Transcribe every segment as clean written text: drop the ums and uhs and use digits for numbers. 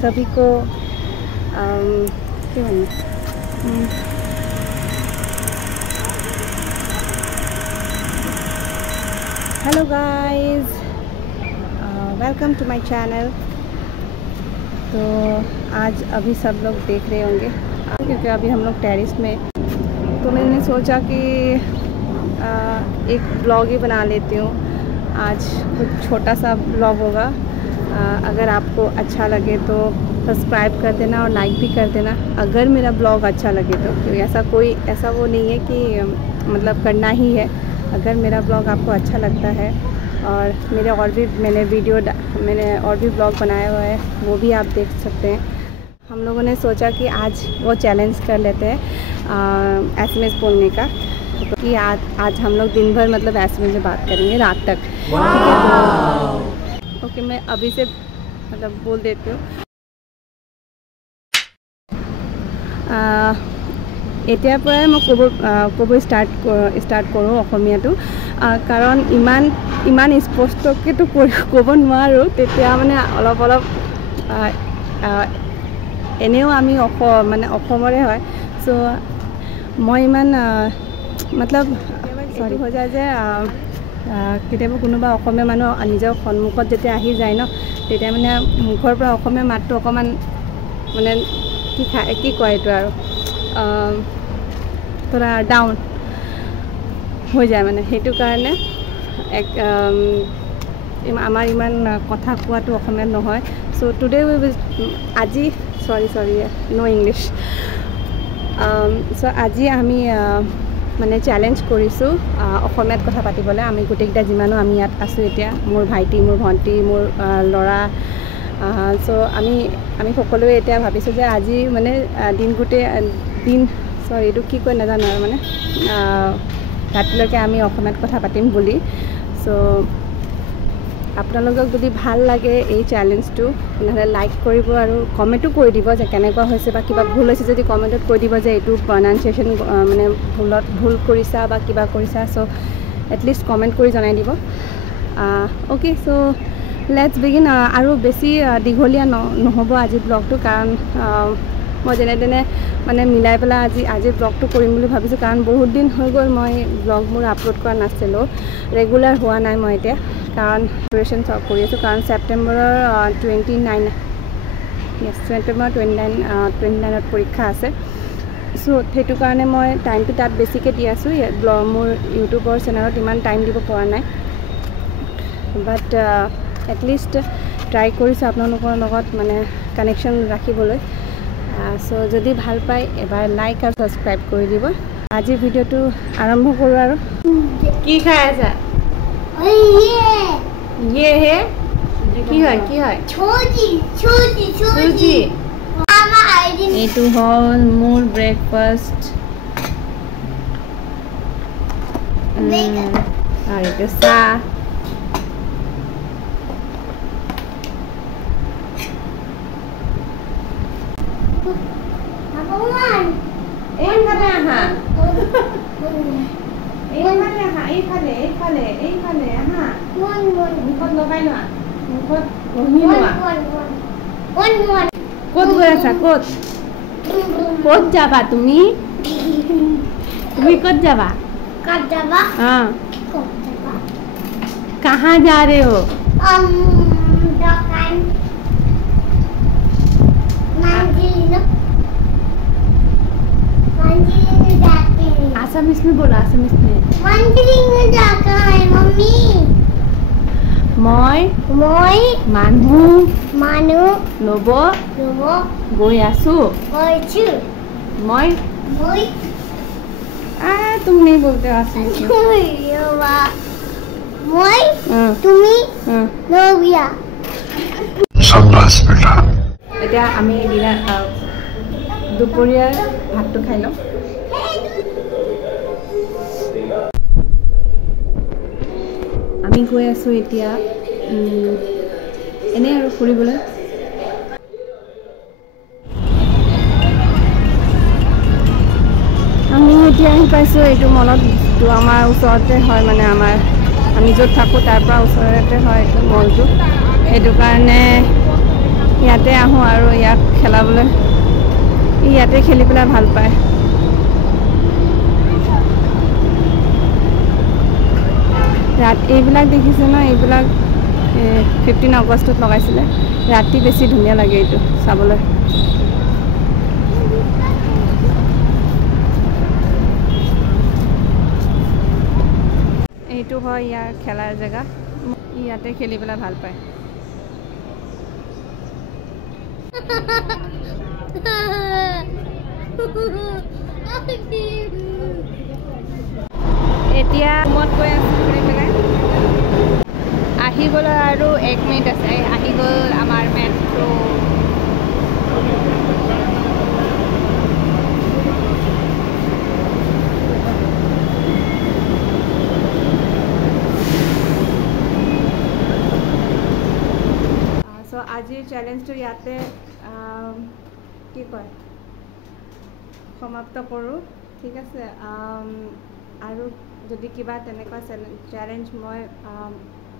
सभी को hello guys, welcome to my channel. तो आज अभी सब लोग देख रहे होंगे क्योंकि अभी हम लोग टेरेस में, तो मैंने सोचा कि एक ब्लॉग ही बना लेती हूँ। आज कुछ छोटा सा ब्लॉग होगा। अगर आपको अच्छा लगे तो सब्सक्राइब कर देना और लाइक भी कर देना अगर मेरा ब्लॉग अच्छा लगे तो। क्योंकि ऐसा वो नहीं है कि मतलब करना ही है। अगर मेरा ब्लॉग आपको अच्छा लगता है और मैंने और भी ब्लॉग बनाया हुआ है, वो भी आप देख सकते हैं। हम लोगों ने सोचा कि आज वो चैलेंज कर लेते हैं SMS बोलने का, कि आज हम लोग दिन भर मतलब SMS में बात करेंगे रात तक। ओके, मैं अभी से मतलब बोल देती हूँ। एতিয়াर पৰাই মই ক'ব ষ্টাৰ্ট কৰোঁ অসমীয়াটো, কাৰণ ইমান স্পষ্টকৈতো ক'ব নোৱাৰোঁ। তেতিয়া মানে অলপ এনেও আমি অসমৰে হয়। চ' মই ইমান मतलब সৰি হৈ যায় যে কেতিয়াবা কোনোবা অসমীয়া মানুহ নিজৰ সন্মুখত যেতিয়া আহি যায় ন, তেতিয়া মানে মুখৰ পৰা অসমীয়া মাতটো অকণমান মানে কি কয় এইটো আৰু थोड़ा डाउन हो जाए মানে সেইটো কাৰণে আমাৰ ইমান কথা কোৱাটো অসমীয়াত নহয়। সো টুডে আজি সৰি নো ইংলিছ। সো আজি আমি মানে চেলেঞ্জ কৰিছোঁ অসমীয়াত কথা পাতিবলৈ। আমি গোটেইকেইটা যিমানো আমি ইয়াত আছোঁ এতিয়া, মোৰ ভাইটি, মোৰ ভণ্টি, মোৰ ল'ৰা। সো আমি সকলোৱে এতিয়া ভাবিছোঁ যে আজি মানে দিন এইটো কি কয় নাজানো আৰু মানে ৰাতিলৈকে আমি অসমীয়াত কথা পাতিম বুলি। সো আপোনালোকক যদি ভাল লাগে এই চেলেঞ্জটো, তেনেহ'লে লাইক কৰিব আৰু কমেণ্টো কৰি দিব যে কেনেকুৱা হৈছে, বা কিবা ভুল হৈছে যদি কমেণ্টত কৈ দিব যে এইটো প্ৰনাউন্সিয়েশ্যন মানে ভুল কৰিছা বা কিবা কৰিছা। চ' এটলিষ্ট কমেণ্ট কৰি জনাই দিব। Okay, so' let's begin. আৰু বেছি দীঘলীয়া নহ'ব আজি ব্লগটো, কাৰণ মই যেনে তেনে মানে মিলাই পেলাই আজি ব্লগটো কৰিম বুলি ভাবিছোঁ। কাৰণ বহুত দিন হৈ গ'ল মই ব্লগ মোৰ আপলোড কৰা নাছিলোঁ, ৰেগুলাৰ হোৱা নাই মই এতিয়া, কাৰণ প্ৰিপাৰেশ্যন কৰি আছোঁ। কাৰণ ছেপ্টেম্বৰৰ 29ত পৰীক্ষা আছে। চ' সেইটো কাৰণে মই টাইমটো তাত বেছিকৈ দি আছোঁ। মোৰ ইউটিউবৰ চেনেলত ইমান টাইম দিব পৰা নাই, বাট এটলিষ্ট ট্ৰাই কৰিছোঁ আপোনালোকৰ লগত মানে কানেকশ্যন ৰাখিবলৈ। সো যদি ভাল পায় এবাৰ লাইক আৰু ছাবস্ক্ৰাইব কৰি দিব। আজিৰ ভিডিঅ'টো আৰম্ভ কৰোঁ। আৰু কি খাই আছা? কি হয়? চুজি। এইটো হ'ল মোৰ ব্ৰেকফাষ্ট। আৰু এইটো চাহ। এইফালে আহা, মুখত লগাই লোৱা, মুখত ঘঁহি লোৱা। ক'ত গৈ আছা? ক'ত যাবা তুমি? ক'ত যাবা? हाँ, कहाँ जा रहे हो? आसामीस में बोलो, आसामीस में। मंदिर में जाकर है मम्मी। মই মানুহ ল'ব গৈ আছোঁ। মই तुम नहीं बोलते आसामीस में। তুমি লোবিয়া। শাবাশ বেটা। এতিয়া আমি দুপৰীয়াৰ ভাতটো খাই লওঁ। আমি গৈ আছোঁ এতিয়া এনেই আৰু ফুৰিবলৈ। আমি এতিয়া আহি পাইছোঁ এইটো মলত, তো আমাৰ ওচৰতে হয়, মানে আমি য'ত থাকোঁ তাৰ পৰা ওচৰতে হয় এইটো মলটো। সেইটো কাৰণে ইয়াতে আহোঁ আৰু ইয়াক খেলাবলৈ, ইয়াতে খেলি পেলাই ভাল পায়। এইবিলাক দেখিছে ন, এইবিলাক 15 আগষ্টত লগাইছিলে। ৰাতি বেছি ধুনীয়া লাগে এইটো চাবলৈ। এইটো হয় ইয়াৰ খেলাৰ জেগা, ইয়াতে খেলি পেলাই ভাল পায়। এতিয়া ৰুমত গৈ আছোঁ ঘূৰি পেলাই। আহিবলৈ আৰু 1 মিনিট আছে, আহি গ'ল আমাৰ মেট্ৰ'। চ' আজিৰ চেলেঞ্জটো ইয়াতে কি কয় সমাপ্ত কৰোঁ, ঠিক আছে। আৰু যদি কিবা তেনেকুৱা চেলেঞ্জ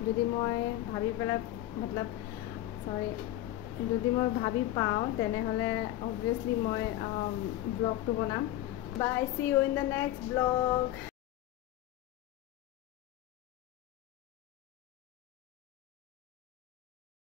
যদি মই ভাবি পেলাই যদি মই ভাবি পাওঁ, তেনেহ'লে অবভিয়াছলি মই ব্লগটো বনাম। Bye, see you in the next blog.